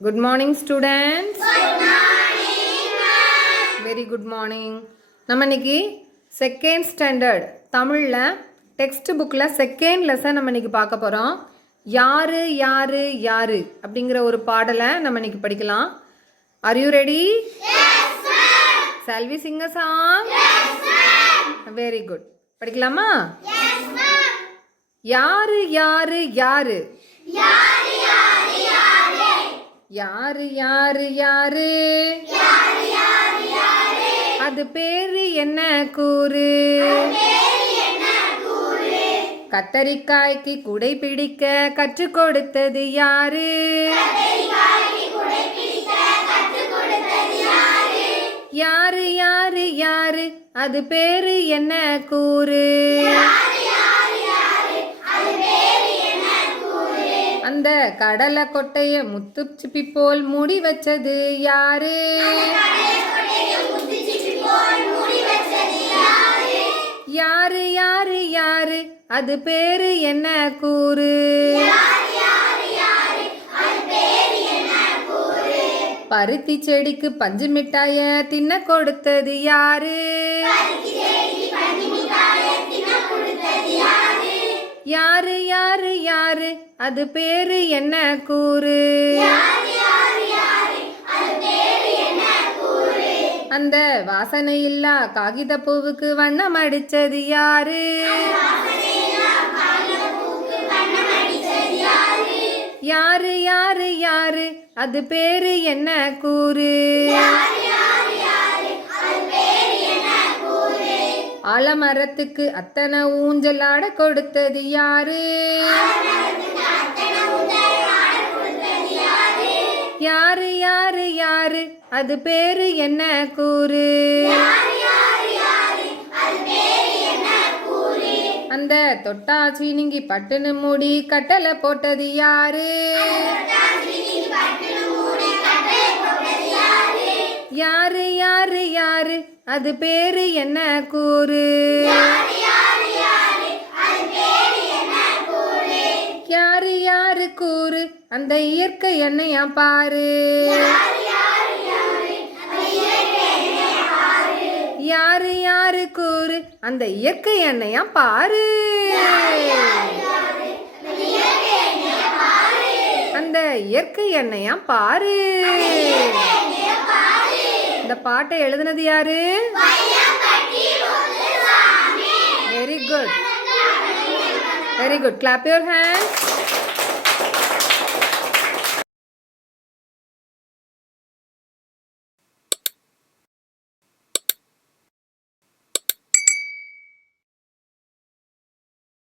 Good morning, students. Good morning, ma'am. Very good morning. நம்ம இன்னைக்கு second standard தமிழில் text புக்கில் செகண்ட் லெசன் நம்ம இன்னைக்கு பார்க்க போகிறோம். யாரு யாரு யாரு அப்படிங்கிற ஒரு பாடலை நம்ம இன்னைக்கு படிக்கலாம். Are you ready? Yes, ma'am. Shall we sing a song? Yes, ma'am. Very good. படிக்கலாமா? Yes, ma'am. யாரு யாரு யாரு யாரு யாரு யாரு யாரு யாரு யாரு யாரு யாரு யாரு அது பேரு என்ன கூறு பேரு என்ன கூறு கத்தரிக்காய்க்கு குடை பிடிக்க கற்றுக் கொடுத்தது யாரு கத்தரிக்காய்க்கு குடை பிடிக்க கற்றுக் கொடுத்தது யாரு யாரு யாரு யாரு அது பேரு என்ன கூறு யாரு யாரு யாரு அது பேரு என்ன கூறு அந்த கடலை கொட்டைய முத்து சிப்பி போல் மூடி வச்சது யாரு கடலைக்கொட்டைய முத்துச்சிப்பி போல் மூடி வச்சது யாரு யாரு யாரு யாரு அது பேரு என்ன கூறு யாரு யாரு யாரு அது பேரு என்ன கூறு பருத்தி செடிக்கு பஞ்சு மிட்டாய தின்ன கொடுத்தது யாரு பருத்தி செடிக்கு பஞ்சு மிட்டாய தின்ன கொடுத்தது யாரு யாரு யாரு யாரு அது பேரு என்ன கூறு யாரு யாரு யாரு அது பேரு என்ன கூறு அந்த வாசனை இல்லா காகித பூவுக்கு வண்ணம் அடிச்சது யாரு வாசனையெல்லாம் காகித பூக்கு வண்ணம் அடிச்சது யாரு யாரு யாரு யாரு அது பேரு என்ன கூறு யாரு யாரு யாரு அது பேரு என்ன கூறு ஆலமரத்துக்கு அத்தனை ஊஞ்சல் ஆட கொடுத்தது யாரு மரத்துக்கு அத்தனை ஊஞ்சல் ஆட கொடுத்தது யாரு யாரு யாரு யாரு அது பேரு என்ன கூறு யாரு யாரு யாரு அது பேரு என்ன கூறு அந்த தொட்டாச்சி நீங்கி பட்டுன்னு மூடி கட்டளை போட்டது யாரு தொட்டாச்சிக்கு பட்டுன்னு மூடி கட்டளை போட்டது யாரு யாரு யாரு யாரு அது பேரு என்ன கூறு யாரு யாரு யாரு அது பேரு என்ன கூறு யாரு யாரு கூறு அந்த இயற்கை என்னையா பாரு யாரு யாரு யாரு அது இயற்கை என்னைய பாரு யாரு யாரு கூறு அந்த இயற்கை என்னையா பாரு அது இயற்கை என்னைய பாரு அந்த இயற்கை என்னையா பாரு என்னைய பாரு இந்த பாட்டை எழுதுனது யாரு Vaiyampatti Muthusamy very good very good clap your hand